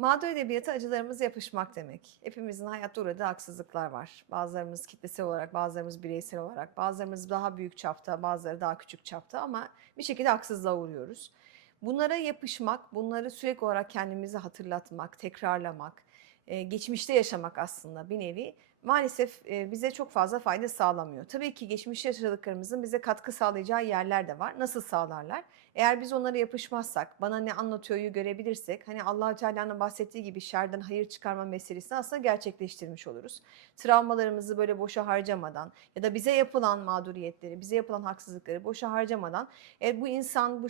Mağdur edebiyatı acılarımıza yapışmak demek. Hepimizin hayatta uğradığı haksızlıklar var. Bazılarımız kitlesel olarak, bazılarımız bireysel olarak, bazılarımız daha büyük çapta, bazıları daha küçük çapta ama bir şekilde haksızlığa uğruyoruz. Bunlara yapışmak, bunları sürekli olarak kendimize hatırlatmak, tekrarlamak, geçmişte yaşamak aslında bir nevi maalesef bize çok fazla fayda sağlamıyor. Tabii ki geçmişte yaşadıklarımızın bize katkı sağlayacağı yerler de var. Nasıl sağlarlar? Eğer biz onlara yapışmazsak, bana ne anlatıyor'yu görebilirsek, hani Allah Teala'nın bahsettiği gibi şerden hayır çıkarma meselesini aslında gerçekleştirmiş oluruz. Travmalarımızı böyle boşa harcamadan ya da bize yapılan mağduriyetleri, bize yapılan haksızlıkları boşa harcamadan, bu insan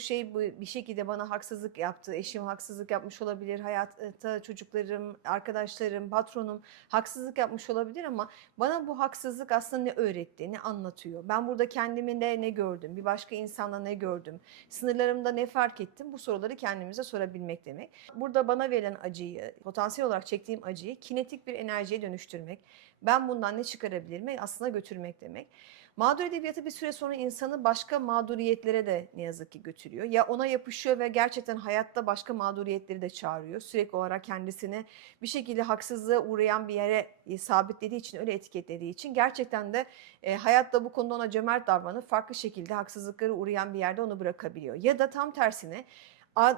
bir şekilde bana haksızlık yaptı, eşim haksızlık yapmış olabilir, hayatta çocuklarım, arkadaşlarım, patronum haksızlık yapmış olabilir ama bana bu haksızlık aslında ne öğretti, ne anlatıyor? Ben burada kendimde ne gördüm, bir başka insanda ne gördüm? Sınırlarımda ne fark ettim? Bu soruları kendimize sorabilmek demek. Burada bana verilen acıyı, potansiyel olarak çektiğim acıyı kinetik bir enerjiye dönüştürmek. Ben bundan ne çıkarabilirim? Aslında götürmek demek. Mağdur edebiyatı bir süre sonra insanı başka mağduriyetlere de ne yazık ki götürüyor. Ya ona yapışıyor ve gerçekten hayatta başka mağduriyetleri de çağırıyor. Sürekli olarak kendisini bir şekilde haksızlığa uğrayan bir yere sabitlediği için, öyle etiketlediği için gerçekten de hayatta bu konuda ona cömert davranıp farklı şekilde haksızlıklara uğrayan bir yerde onu bırakabiliyor. Ya da tam tersine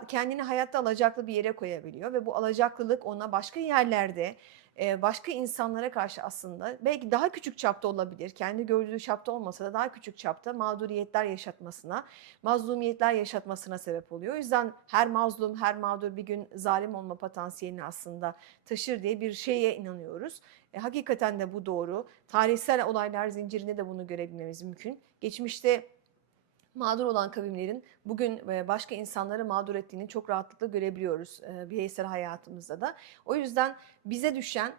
kendini hayatta alacaklı bir yere koyabiliyor ve bu alacaklılık ona başka yerlerde, başka insanlara karşı aslında belki daha küçük çapta olabilir, kendi gördüğü çapta olmasa da daha küçük çapta mağduriyetler yaşatmasına, mazlumiyetler yaşatmasına sebep oluyor. O yüzden her mazlum, her mağdur bir gün zalim olma potansiyelini aslında taşır diye bir şeye inanıyoruz. Hakikaten de bu doğru. Tarihsel olaylar zincirinde de bunu görebilmemiz mümkün. Geçmişte mağdur olan kavimlerin bugün başka insanları mağdur ettiğini çok rahatlıkla görebiliyoruz bireysel hayatımızda da. O yüzden bize düşen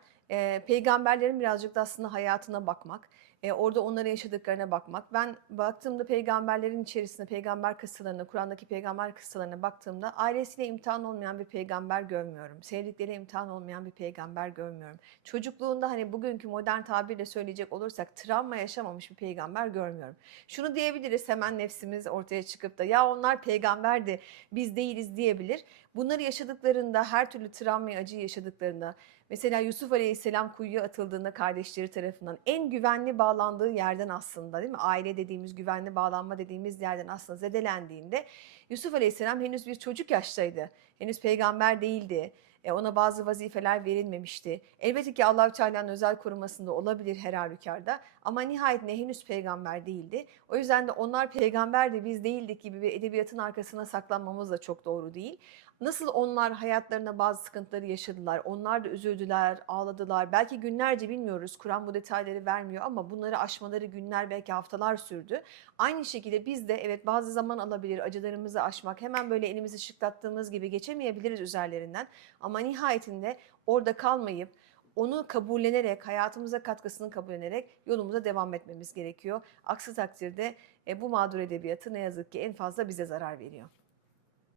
peygamberlerin birazcık da aslında hayatına bakmak, orada onların yaşadıklarına bakmak. Ben baktığımda peygamberlerin içerisinde, peygamber kıssalarına, Kur'an'daki peygamber kıssalarına baktığımda ailesiyle imtihan olmayan bir peygamber görmüyorum. Sevdikleriyle imtihan olmayan bir peygamber görmüyorum. Çocukluğunda hani bugünkü modern tabirle söyleyecek olursak travma yaşamamış bir peygamber görmüyorum. Şunu diyebiliriz hemen nefsimiz ortaya çıkıp da ya onlar peygamberdi biz değiliz diyebilir. Bunları yaşadıklarında her türlü travmayı acıyı yaşadıklarında mesela Yusuf Aleyhisselam kuyuya atıldığında kardeşleri tarafından en güvenli bağlandığı yerden aslında değil mi? Aile dediğimiz güvenli bağlanma dediğimiz yerden aslında zedelendiğinde Yusuf Aleyhisselam henüz bir çocuk yaştaydı. Henüz peygamber değildi. Ona bazı vazifeler verilmemişti. Elbette ki Allah-u Teala'nın özel korumasında olabilir her halükarda ama nihayetinde henüz peygamber değildi. O yüzden de onlar peygamberdi biz değildik gibi bir edebiyatın arkasına saklanmamız da çok doğru değil. Nasıl onlar hayatlarında bazı sıkıntıları yaşadılar, onlar da üzüldüler, ağladılar. Belki günlerce bilmiyoruz, Kur'an bu detayları vermiyor ama bunları aşmaları günler belki haftalar sürdü. Aynı şekilde biz de evet bazı zaman alabilir acılarımızı aşmak, hemen böyle elimizi şıklattığımız gibi geçemeyebiliriz üzerlerinden. Ama nihayetinde orada kalmayıp onu kabullenerek, hayatımıza katkısını kabullenerek yolumuza devam etmemiz gerekiyor. Aksi takdirde bu mağdur edebiyatı ne yazık ki en fazla bize zarar veriyor.